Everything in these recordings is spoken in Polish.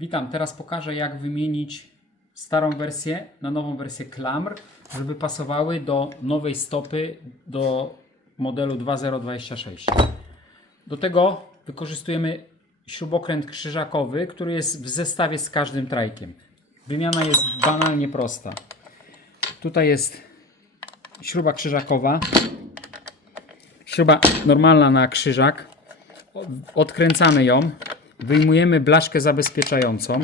Witam, teraz pokażę jak wymienić starą wersję na nową wersję klamr, żeby pasowały do nowej stopy do modelu 2026. Do tego wykorzystujemy śrubokręt krzyżakowy, który jest w zestawie z każdym trajkiem. Wymiana jest banalnie prosta. Tutaj jest śruba krzyżakowa, śruba normalna na krzyżak. Odkręcamy ją, wyjmujemy blaszkę zabezpieczającą,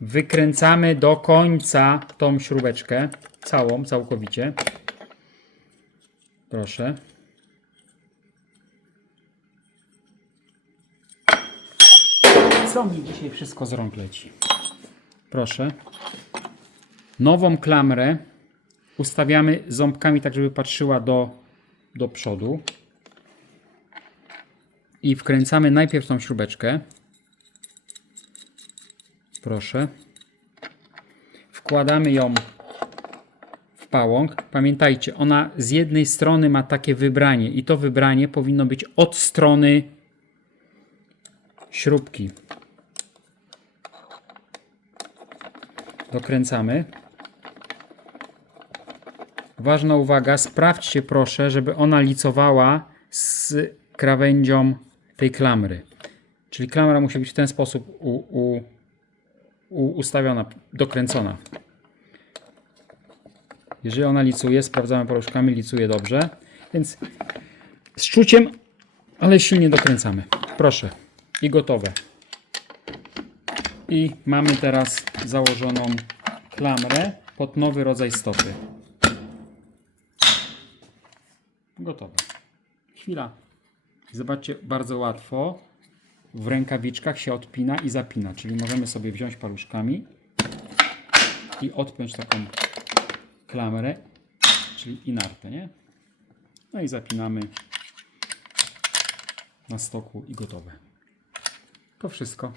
wykręcamy do końca tą śrubeczkę, całą, całkowicie. Proszę. Co mi dzisiaj wszystko z rąk leci? Proszę. Nową klamrę ustawiamy ząbkami tak, żeby patrzyła do, do przodu. I wkręcamy najpierw tą śrubeczkę. Proszę. Wkładamy ją w pałąk. Pamiętajcie, ona z jednej strony ma takie wybranie i to wybranie powinno być od strony śrubki. Dokręcamy. Ważna uwaga, sprawdźcie proszę, żeby ona licowała z krawędzią tej klamry. Czyli klamra musi być w ten sposób u, u, ustawiona, dokręcona. Jeżeli ona licuje, sprawdzamy paluszkami, licuje dobrze. Więc z czuciem, ale silnie dokręcamy. Proszę. I gotowe. I mamy teraz założoną klamrę pod nowy rodzaj stopy. Gotowe. Chwila. Zobaczcie, bardzo łatwo w rękawiczkach się odpina i zapina. Czyli możemy sobie wziąć paluszkami i odpiąć taką klamrę, czyli inartę, nie? No i zapinamy na stoku i gotowe. To wszystko.